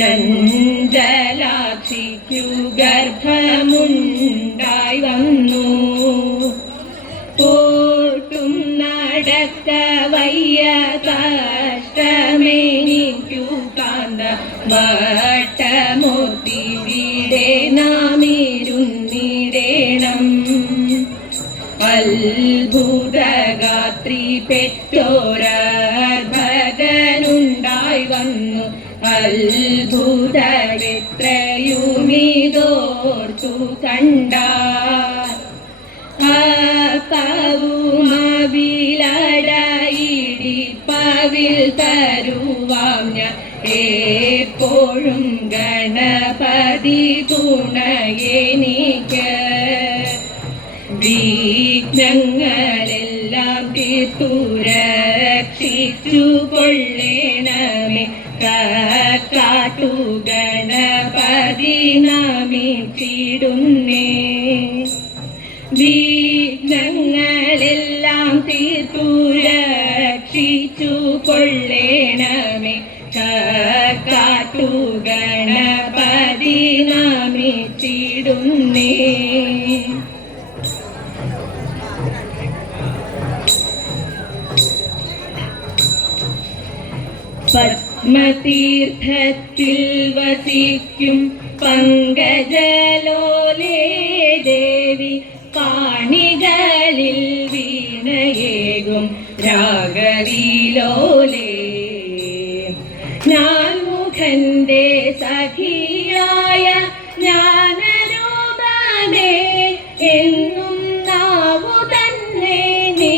ചഞ്ചലാക്ഷിക്കു ഗർഭമുണ്ടായി വന്നു. പോട്ടും നടക്ക വയ്യ കാഷ്ടമേനിക്കു കാന്ത വട്ടമൊത്തിവിടെ നാമിരുന്നിടേണം. അത്ഭുതഗാത്രി പെറ്റോരർഭകനുണ്ടായി പവിലടയിടിപ്പവിൽ തരുവാം ഞാൻ. എപ്പോഴും ഗണപതി തുണയെനിക്ക് വിഘ്നങ്ങളെല്ലാം തീർത്തുരക്ഷിച്ചു കൊള്ളേണമേ കാട്ടു ഗണപതി നാമിച്ചിടുന്നേ. ഗണപതി നാമിച്ചിടുന്നേ പത്മതീർത്ഥത്തിൽ വസിക്കും പങ്കജലോലേ സഖിയായ ജ്ഞാനരൂപനേ എന്നും നാവു തന്നെ നീ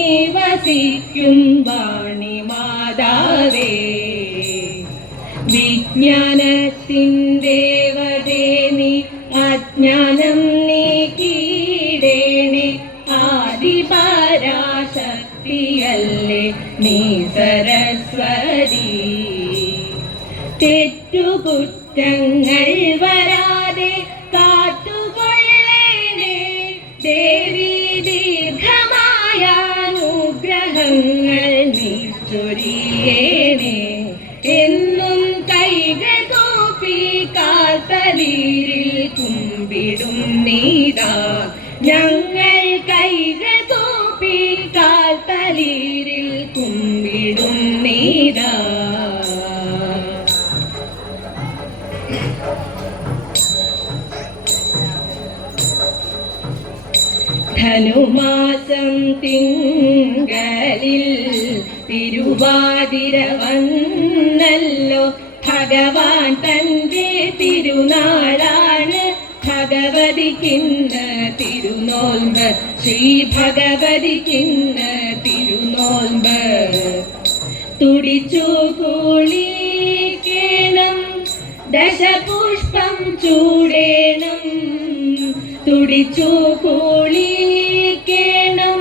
ധനുമാസം തിങ്കളിൽ തിരുവാതിര വന്നല്ലോ ഭഗവാൻ തന്റെ തിരുനാളാണ്. ഭഗവതിക്കിന്ന് തിരുനോൽമ്പ്. ശ്രീ ഭഗവതിക്കിന്ന് തിരുനോൽമ്പ്. തുടിച്ചു കൂളിക്കേണം. ദശപുഷ്പം ചൂടേണം. തുടിച്ചു കുളിക്കേണം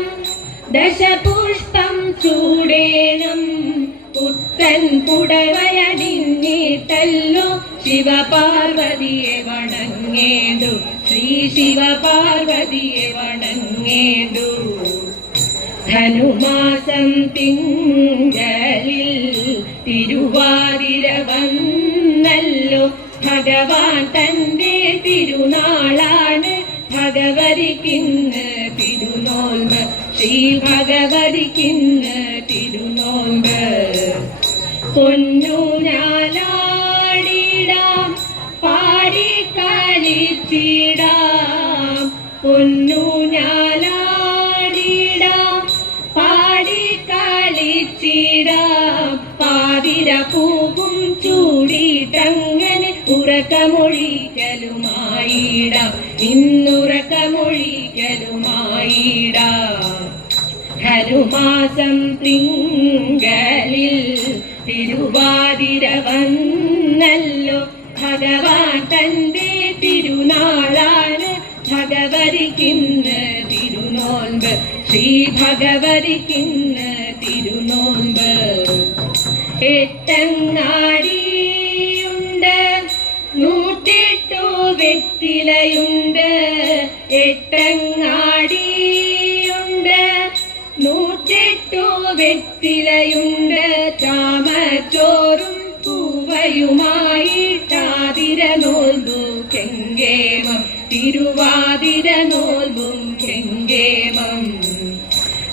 ദശപുഷ്പം ചൂടേണം. പുത്തൻ പുടവയടിഞ്ഞിട്ടല്ലോ ശിവപാർവതിയെ വണങ്ങേണ്ടു. ശ്രീ ശിവപാർവതിയെ വണങ്ങേണ്ടു. ധനുമാസം തിങ്കളിൽ തിരുവാതിര വന്നല്ലോ. ഭഗവാൻ തന്റെ തിരുനാളാണ് ഭഗവതിക്കിന്ന് തിരുനോൽമ്പ്. ശ്രീ ഭഗവതിക്കിന്ന് തിരുനോൽമ്പ്. പൊന്നു ഞാലാടിടാം പാടി കളിച്ചിടാം. പൊന്നു ഞാലാടിടാം പാടി കളിച്ചിടാം. പാതിര പൂവും ചൂടിട്ടങ്ങനെ ഉറ ഇന്നുറക്കമൊഴിക്കലുമായിടാം ധനുമാസം തിങ്കലിൽ തിരുവാതിര വന്നല്ലോ ഭഗവാൻ തന്റെ തിരുനാളാണ് ഭഗവതിക്കിന്ന് തിരുനോൻപ് ശ്രീ ഭഗവതിക്കിന്ന് തിരുനോൻപ് എട്ടങ്ങാടിയുണ്ട്? നൂറ്റെട്ടോ വെറ്റിലയുണ്ട് എട്ടങ്ങാടിയുണ്ട് വെറ്റിലയുണ്ട് ചാമച്ചോറും പൂവയുമായിട്ടാതിര നോൽബു കെങ്കേമം തിരുവാതിര നോൽബും കെങ്കേമം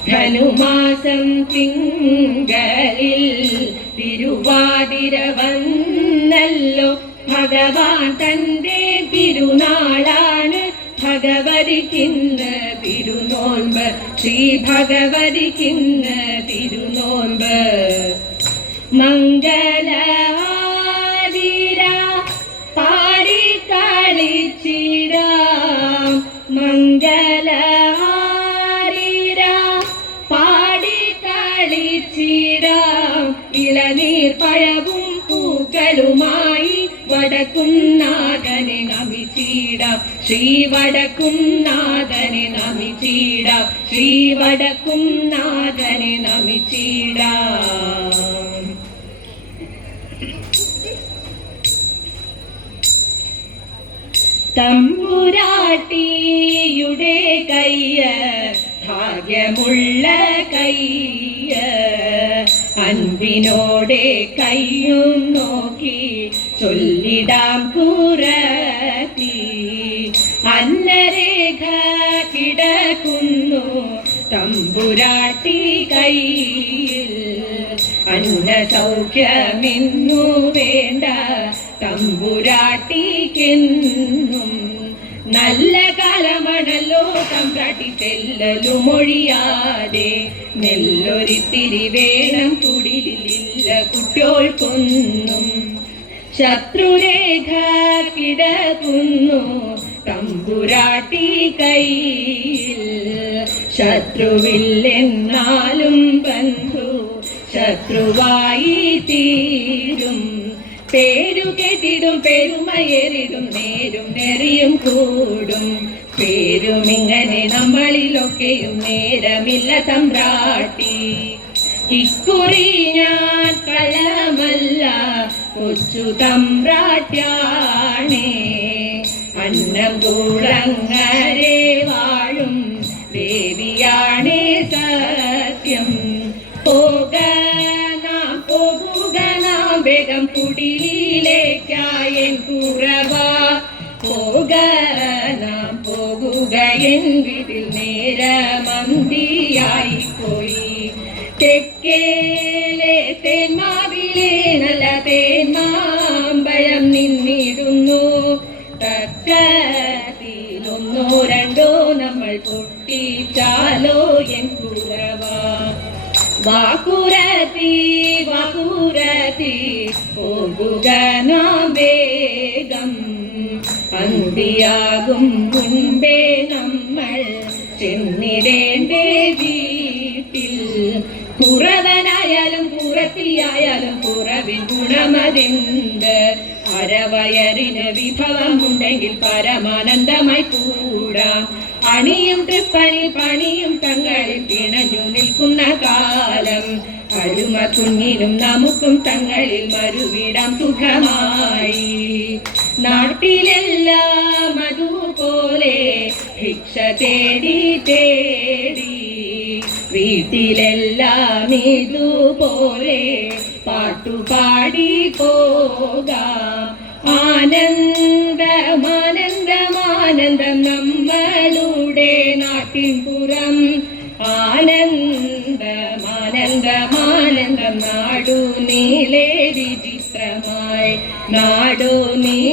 ധനുമാസം തിങ്കളിൽ തിരുവാതിര വന്നല്ലോ. ഭഗവാൻ തന്റെ തിരുനാളാണ് ഭഗവതിക്കിന്ന് തിരുനോൻപ് ശ്രീ ഭഗവതിക്കിന്ന് തിരുനോൻപ് മംഗളാതിര പാടി കളിച്ചിട. മംഗളാതിര പാടി കളിച്ചിട. ഇളനീർ പഴവും പൂക്കളുമായി വടക്കുന്നാഥനെ നമിച്ചിടാം ശ്രീ വടക്കുന്നാഥനെ നമിച്ചിടാം. ശ്രീ വടക്കുന്നാഥനെ നമിച്ചിടാം. തമ്പുരാട്ടിയുടെ കയ്യ ഭാഗ്യമുള്ള കയ്യ. അൻപിനോടെ കയ്യും നോക്കി ചൊല്ലിടാം അന്നരേഖ കിടക്കുന്നു തമ്പുരാട്ടി കയ്യിൽ. അന്ന സൗഖ്യമിന്നു വേണ്ട തമ്പുരാട്ടിക്കെന്നും. നല്ല കാലമണല്ലോ തമ്പ്രാട്ടി തെല്ലലു മൊഴിയാതെ. നെല്ലൊരിത്തിരി വേണം തുടിലില്ല കുട്ടിയോൾക്കൊന്നും. ശത്രുരേഖ കിടക്കുന്നു. തമ്പുരാട്ടി കയ്യിൽ ശത്രുവില്ലെന്നാലും ബന്ധു. ശത്രുവായി തീരും. പേരു കെട്ടിടും പെരുമയേറിടും നേരും നെറിയും കൂടും. പേരുമിങ്ങനെ നമ്മളിലൊക്കെയും നേരമില്ല തമ്പ്രാട്ടി. ഇക്കുറി ഞാൻ കളമല്ല. കൊച്ചു തമ്പ്രാട്ടാണേ. അന്നം വാഴും ദേവിയാണേ സത്യം. പോക നാം വേഗം കുടിയിലേക്കായൻ കുറവ. പോക നാം പോകുക എൻ വീട്ടിൽ നേരമന്തിയായി പോയി. തെക്കേലെ തെന്മാവിലേ നല്ല തേന്മാമ്പഴം നിന്നിടുന്നു രണ്ടോ നമ്മൾ പൊട്ടിച്ചാലോ എൻ കുറവാ വാക്കുരത്തി വാക്കുരത്തി പോകുക നാം അന്തിയാകും മുൻപേ നമ്മൾ ചെന്നിടേണ്ടേ വീട്ടിൽ. കുറവനായാലും കുറത്തിയായാലും കുറവിൻ ഗുണമതെന്ത് അരവയറിന് വിഭവമുണ്ടെങ്കിൽ പരമാനന്ദമായി കൂടാം. അണിയും തൃപ്പണി പണിയും തങ്ങളിൽ പിണഞ്ഞു നിൽക്കുന്ന കാലം. അരുമ കുഞ്ഞിനും നമുക്കും തങ്ങളിൽ മരുവിടാം സുഖമായി. നാട്ടിലെല്ലാം അതുപോലെ ഭിക്ഷ തേടി തേടി. വീട്ടിലെല്ലാം ഇതുപോലെ പാട്ടുപാടി പോകാം. ആനന്ദമാനന്ദമാനന്ദം നമ്മളുടെ നാട്ടിൻ പുറം. ആനന്ദമാനന്ദമാനന്ദം നാടു നീലേ വിചിത്രമായി. നാടു നീലേ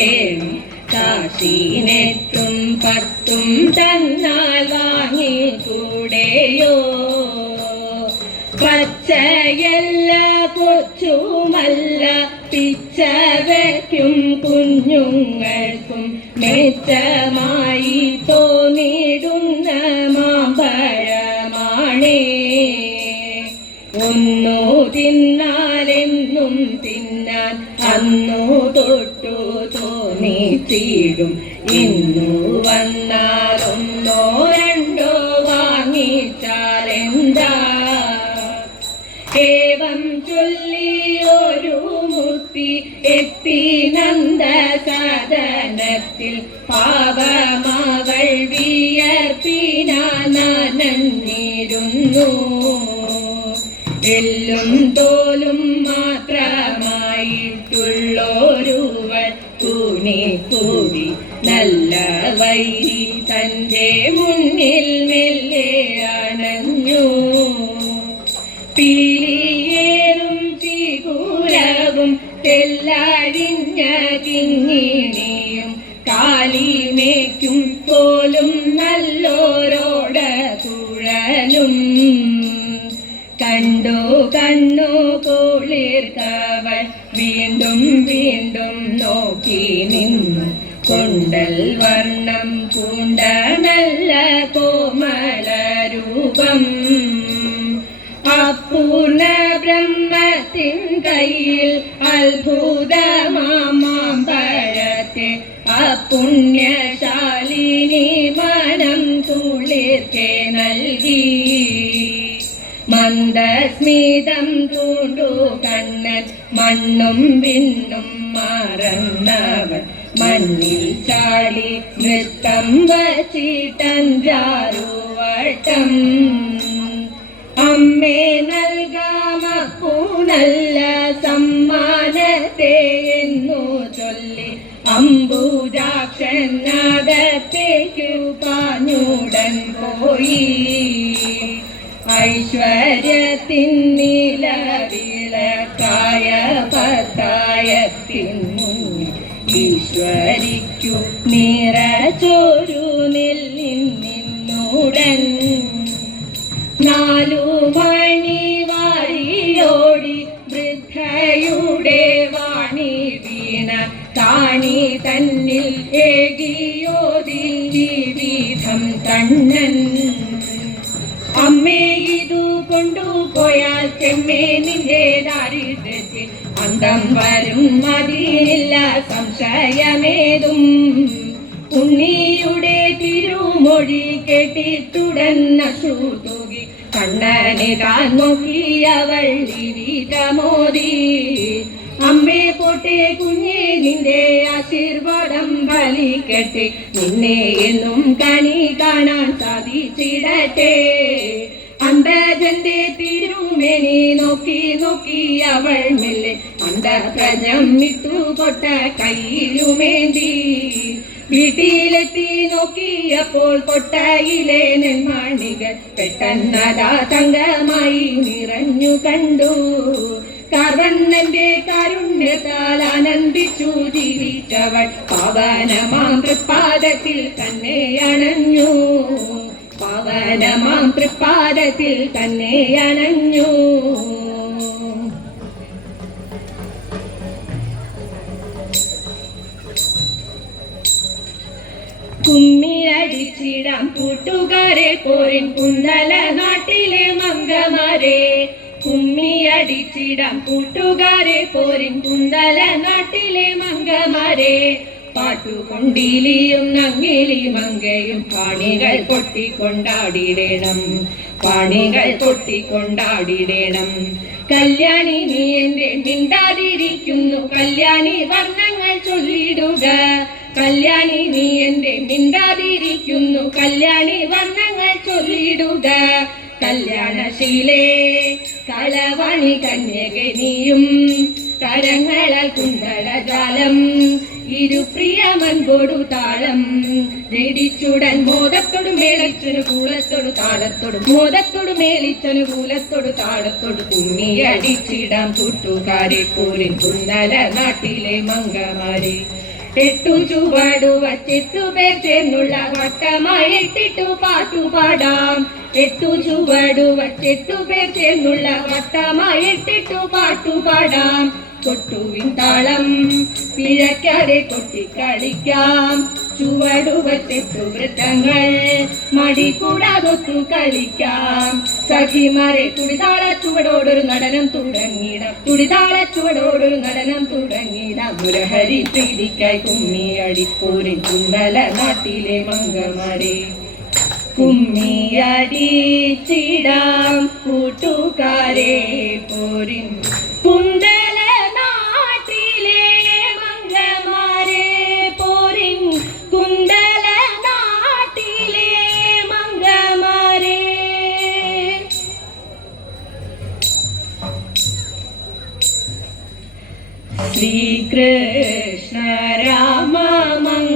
വേണോ കാശീനെത്തും പത്തും തന്നാൽ വാങ്ങിക്കൂടെയോ? പച്ചയല്ല കൊച്ചുമല്ല പിച്ചവയ്ക്കും കുഞ്ഞുങ്ങൾക്കും മെച്ചമായി തോന്നിച്ചിടും ഇന്നു വന്നാലൊന്നോ രണ്ടോ വാങ്ങിച്ചാലെന്താ? ചൊല്ലി ചൊല്ലിയൊരു മുത്തി എത്തി നന്ദ സദനത്തിൽ പാപമാവൾ വിയർപ്പിനാനന്നിരുന്നു എല്ലും തോലും കൂടി നല്ല വൈരി തന്റെ മുന്നിൽ മെല്ലെ അണഞ്ഞു പീലിയേറും രൂപം അപൂർണ ബ്രഹ്മത്തിൻ കയ്യിൽ അത്ഭുതമാമ്പഴത്തെ അപുണ്യശാലിനി മനം തുളിർക്കെ നൽകി. മന്ദസ്മിതം തൂണ്ടു കണ്ണൻ മണ്ണും വിണ്ണും മറന്നവൻ മണ്ണിൽ ചാടി നൃത്തം വച്ചിട്ടഞ്ചാറുവട്ടം അമ്മേ നൽകാമപ്പൂ നല്ല സമ്മാനത്തെ എന്നു ചൊല്ലി അംബുജാക്ഷനകത്തേക്കു പാഞ്ഞുടൻ പോയി. ഐശ്വര്യത്തിൻ അമ്മേ ഇതു കൊണ്ടുപോയാൽ ചെമ്മേ നിന്റെ ദാരിദ്ര്യത്തിൽ അന്തം വരും. മതിയില്ല സംശയമേതും. ഉണ്ണിയുടെ തിരുമൊഴി കേട്ടിട്ടുടൻ അശുതൂകി കണ്ണനെ താൻ നോക്കി അവൾ വിവിധമോദി അമ്മേ പോട്ടെ കുഞ്ഞേ നിന്റെ ആശീർവാദം ഫലിക്കട്ടെ. നിന്നെ എന്നും കണി കാണാൻ സാധിച്ചിടട്ടെ. അന്തജന്റെ തിരുമേനി നോക്കി നോക്കി അവൾ മെല്ലെ അന്തപ്രജം ഇട്ടു കൊട്ട കയ്യിലുമേന്തി. വീട്ടിലെത്തി നോക്കിയപ്പോൾ കൊട്ടയിലെ നെന്മാണികൾ പെട്ടെന്നതാ തങ്കമായി നിറഞ്ഞു കണ്ടു. കർവണ്ണന്റെ കാരുണ്യത്താൽ ആനന്ദിച്ചു ജീവിച്ചവൾ. പാവനമാം തൃപ്പാദത്തിൽ തന്നെ അണഞ്ഞു പാവനമാം തൃപ്പാദത്തിൽ തന്നെ അണഞ്ഞു കുമ്മിയടിച്ചിടാം കൂട്ടുകാരെ പോരിൻ കുന്നല നാട്ടിലെ മംഗമാരെ. കുമ്മിയടിച്ചിടാം കൂട്ടുകാരെ പോരിൻ കുന്തല നാട്ടിലെ മംഗമാരെ. പാട്ടുകൊണ്ടിലിയും നങ്ങിലി മങ്കയും പാണികൾ കൊട്ടിക്കൊണ്ടാടിടണം പാണികൾ കൊട്ടിക്കൊണ്ടാടിടണം കല്യാണി നീ എന്റെ മിണ്ടാതിരിക്കുന്നു. കല്യാണി വർണങ്ങൾ ചൊല്ലിടുക. കല്യാണി നീ എന്റെ മിണ്ടാതിരിക്കുന്നു. കല്യാണി വർണങ്ങൾ ചൊല്ലിടുക. കല്യാണശീലേ കളവണി കന്യകനിയും കരങ്ങളാൽ കുണ്ടളജാലം തിരുപ്രിയമൻകൊടു താളം. ജഡിച്ചുടൻ മോദത്തോടു മേളിച്ചൊരു കൂലത്തോടു താളത്തോടു. മോദത്തോടു മേളിച്ചൊരു താളത്തോടു കുമ്മിയടിച്ചിടാം കൂട്ടുകാരെ പോരിൻ കുന്നല നാട്ടിലെ മംഗമാരെ. എട്ടു ചുവടു വച്ചെട്ടു പേർ ചേർന്നുള്ള വട്ടമായി പാട്ടുപാടാം. പാട്ടു എട്ടു ചുവടു വട്ടിട്ടു പേർ വട്ടമായിട്ടിട്ടു പാട്ടുപാടാം. കൊട്ടുവിൻ താളം പിഴയ്ക്കാതെ കൊട്ടിക്കളിക്കാം ചുവടു വറ്റിട്ടു വൃത്തങ്ങൾ മടി കൂടാതൊത്തു കളിക്കാം. സഖിമാരെ തുടിതാള ചുവടോടൊരു നടനം തുടങ്ങിടാം. തുടിതാള ചുവടോടൊരു നടനം തുടങ്ങിടാം. മുരഹരി പ്രീതിക്കായി കുമ്മി അടിപ്പോരിൻ കുമ്മല നാട്ടിലെ മംഗമാരെ കുമ്മിയടിച്ചിടാം കൂട്ടുകാരെ പോരിൻ. കുന്തല നാട്ടിലെ മംഗമാരെ പോരിൻ. കുന്തല നാട്ടിലെ മംഗമാരെ. ശ്രീകൃഷ്ണ രാമ മംഗളം